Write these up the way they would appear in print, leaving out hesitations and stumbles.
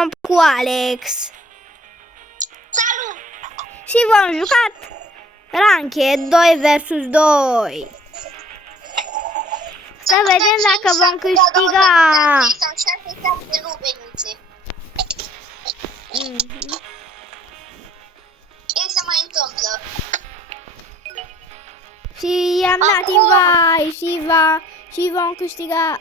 cu Alex. Salut! Și vom juca Ranked 2 vs 2. Să vedem dacă vom câștiga. Ce se mai întâmplă? Și i-am dat invite și vom câștiga.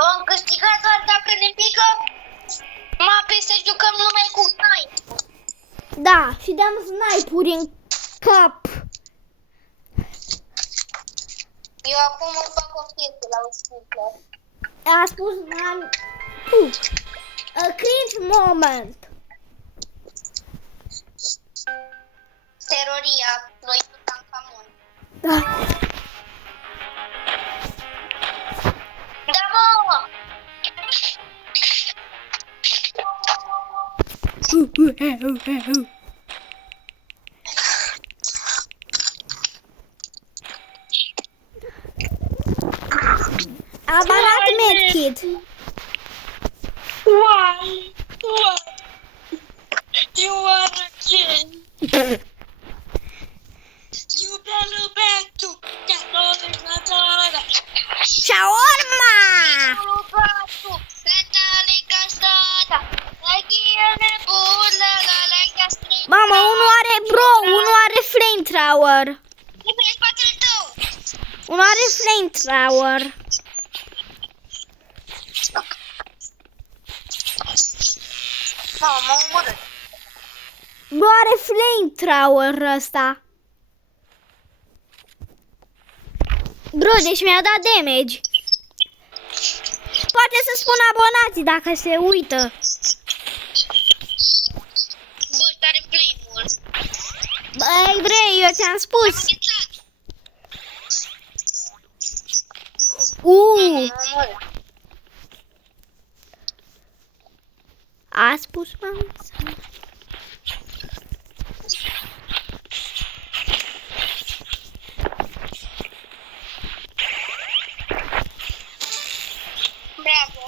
Vom câștiga doar dacă ne pică mape să jucăm numai cu snipe. Da, și dăm snipe-uri în cap. Eu acum îmi fac o chestie la o speaker. A spus a cringe moment. Teroria, noi jucam cam mult. Da. Da, mă! Am arătat medkit. Why? You are a king. You better back to get all the Natala. Shawarma! Mamă, unul are unul are flamethrower. Unul are flamethrower. Mamă, m-a omorât. Bro, are flamethrower ăsta. Bro, deci mi-a dat damage. Poate să spun abonații dacă se uită. Bă, tare flame-ul. Băi, vrei, eu ți-am spus. A spus mama. Bravo.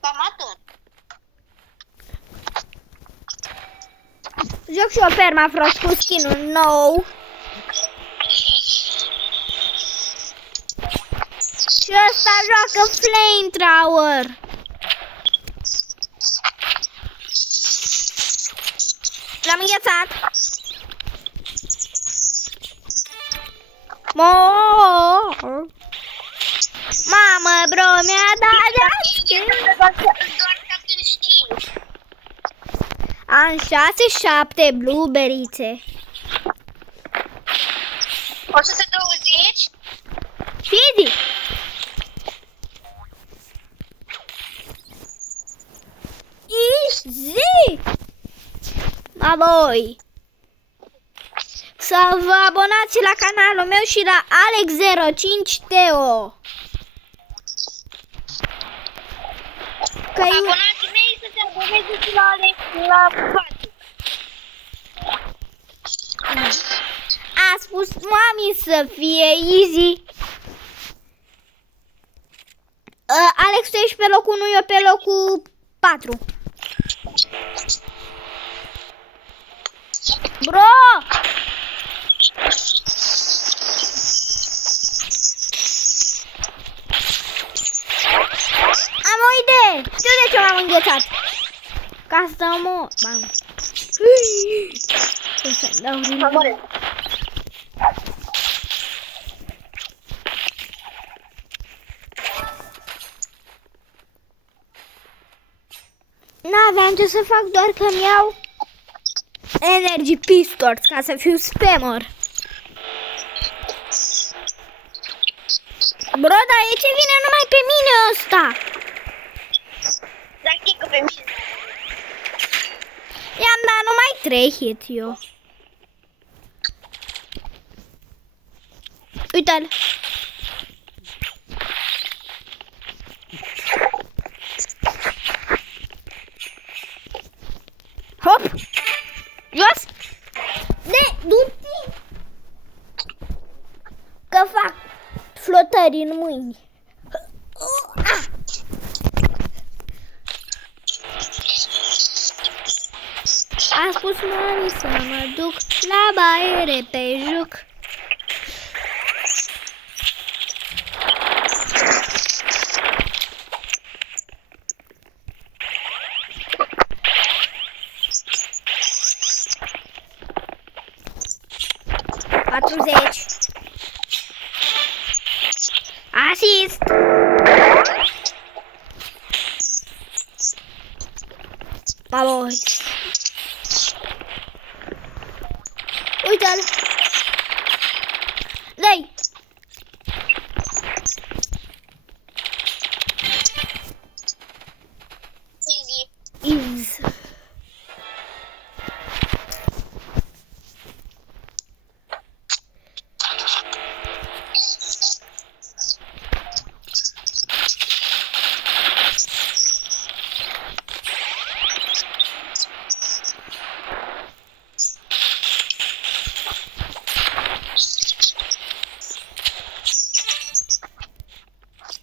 Cam atât. Joc și o permafrost cu skin-ul nou. Și ăsta joacă flamethrower. L-am înghețat. Mamă, bro, mi-a dat Doar 75. Am 6-7 blueberry-țe. 120. Fizi! Easy! Ma voi! Să vă abonați la canalul meu și la Alex05Teo. Că Abonații mei să se aboneze și la Alex la Patrick. a spus mami să fie easy. Alex, tu ești pe locul 1, eu pe locul 4. Bro! Am o idee! Știu de ce m-am înghețat. Ca să mă... Ce să-mi dau rimă. N-aveam ce să fac, doar că-mi iau energy pistols ca să fiu spammer. Bro, dar e ce vine numai pe mine ăsta? Dar știi că pe mine. I-am dat numai 3 hit eu. Uite-l. Hop! Jos! Du-te! Că fac flotări în mâini. spus mami să mă duc la baie pe juc. Asist! Baboi! Uite-l! Dai! Easy. Easy.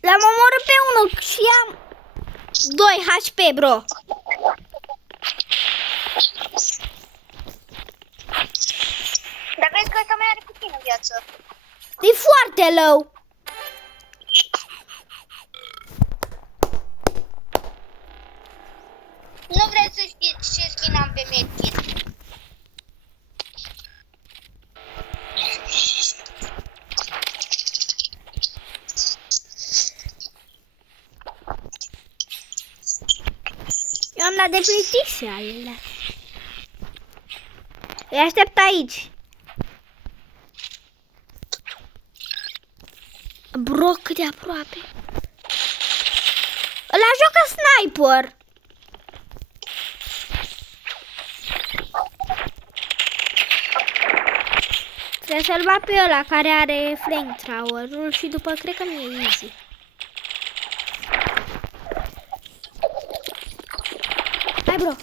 L-am omorât pe unul și am 2 HP, bro. Dar vezi că ăsta mai are puțină viață. E foarte low. Nu vreți să știți ce skin am pe medkit. Eu am dat de plictisealele. Îi aștept aici. Bro, cât de aproape. Ăla joacă sniper. Trebuie să-l bat pe ăla care are flamethrower-ul și după cred că nu e easy. Hai, bro.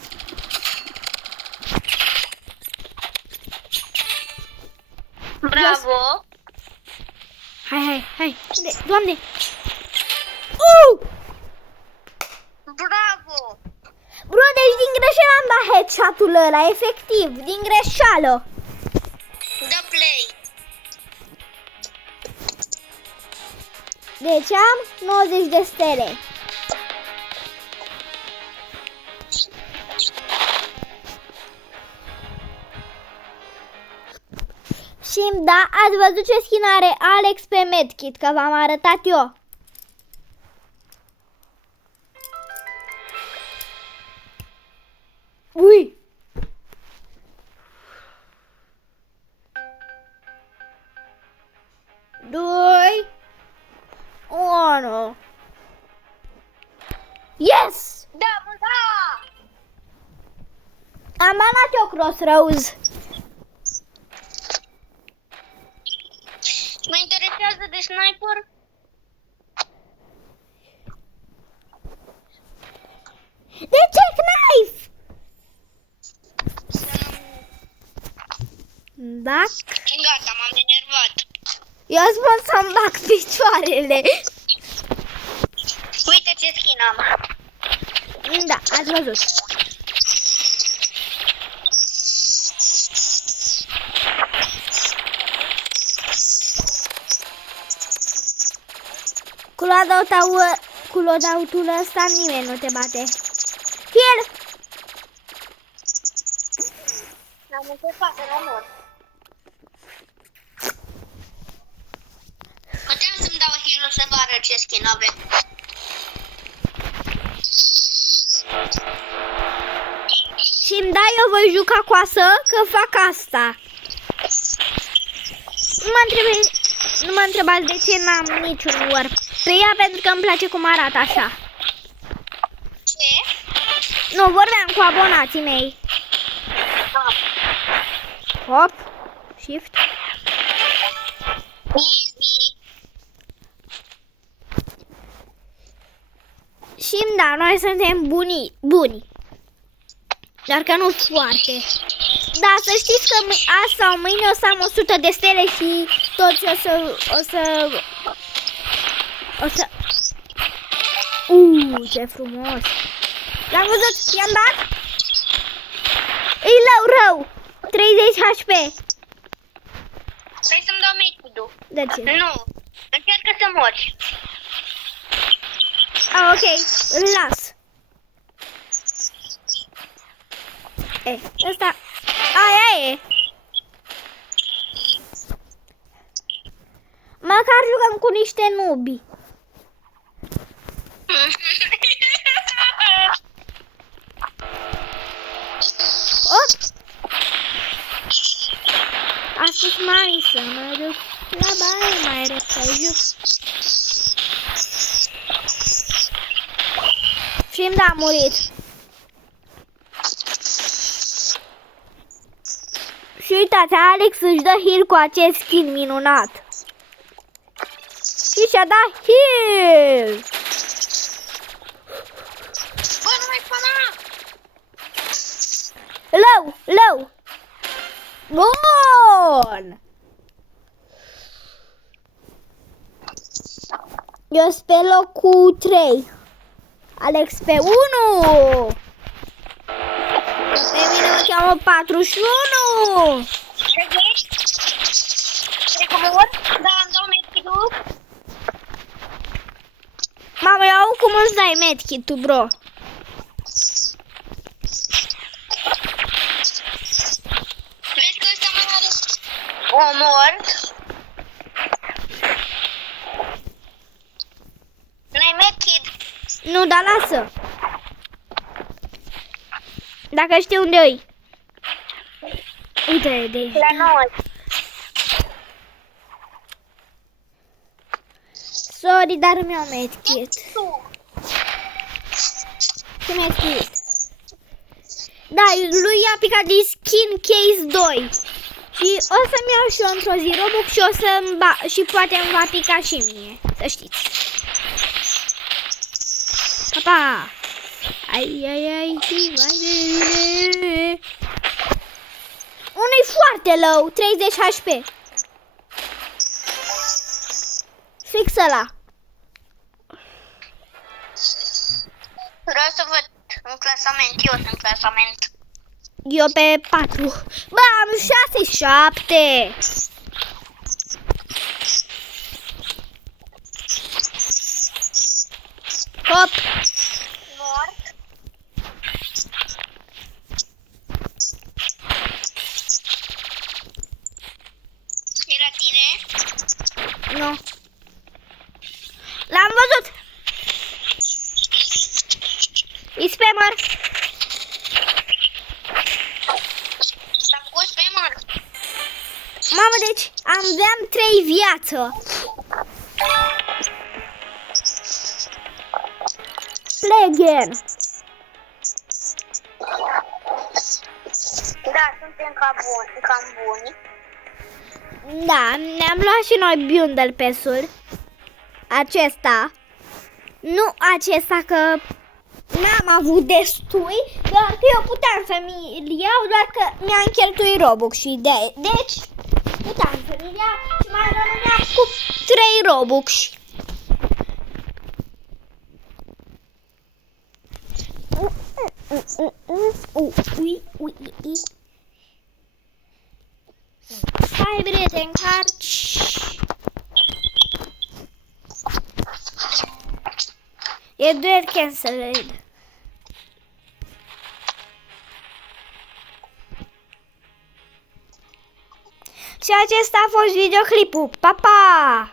Bravo. Hai. Unde? Doamne. Bravo. Bro, deci din greșeală am dat headshot-ul ăla, efectiv, din greșeală. Da play. Deci am 90 de stele. Și da, ați văzut ce skin are Alex pe medkit, că v-am arătat eu. Ui! Doi! Unu! Yes! Da, bă, da! Am banat eu Crossroads. Mă interesează de sniper? De ce knife? Dac? Gata, m-am enervat. Eu spun să-mi bag picioarele. Uite ce skin am. Da, ați văzut. Cu loadout-ul ăsta nimeni nu te bate. Kill! N-am încercat să-l omor. Putem să-mi dau hero să vă arăt ce skin avem. Și-mi dai, eu voi juca coasă, că fac asta. Nu mă întrebați de ce n-am niciun warp pe ea, pentru că îmi place cum arată așa. Ce? Nu, vorbeam cu abonații mei. Hop, shift. Easy. Și da, noi suntem buni. Dar că nu foarte. Da, să știți că azi sau mâine o să am 100 de stele și toți o să... ce frumos! L-am văzut, i-am dat? E rău. 30 HP. Vrei să-mi dau medkit-ul? De ce? Nu. Încercă să mori. Ok, îl las. Ăsta... Aia e. Măcar jucăm cu niște nubi. Op! Astăzi mai să mă duc la baie mai repede juc. Și-mi da, a murit. Și uitați, Alex își dă heal cu acest skin minunat. Și și-a dat heal. Bă, nu mai spana! Low. Bun. Eu sunt pe locul 3. Alex pe 1. Pe mine mă cheamă 41. Ce ești? Vrei că mor? Da, îmi dau medkit-ul. Mamă, eu au cum îți dai medkit-ul, bro. Vezi că ăsta mai are omor. N-ai medkit? Nu, dar lasă. Dacă știi unde-i. Uite, de aici. La noi. Sorry, dar îmi iau medkit. Ce medkit? Da, lui i-a picat de skin case 2. Și o să-mi iau și eu într-o zi Robux și o să și poate îmi va pica și mie. Să știți. Pa! Ai, unul-i foarte low, 30 HP. Fix ăla. Vreau să văd în clasament. Eu sunt în clasament. Eu pe 4. Bă, am 6-7. Hop. Mort. E la tine? Nu. L-am văzut. E spammer. S-a făcut spammer. Mamă, deci aveam 3 viață. Play again. Da, suntem cam buni. Da, ne-am luat și noi bundle pass-ul. Acesta. Nu acesta, că n-am avut destui, doar că eu puteam să-mi iau, doar că mi-am cheltuit Robux și deci puteam să-mi iau și mai rămâneam cu 3 Robux. Hai, prieten, încarci. E drept cancelled. Și acesta a fost videoclipul. Pa, pa!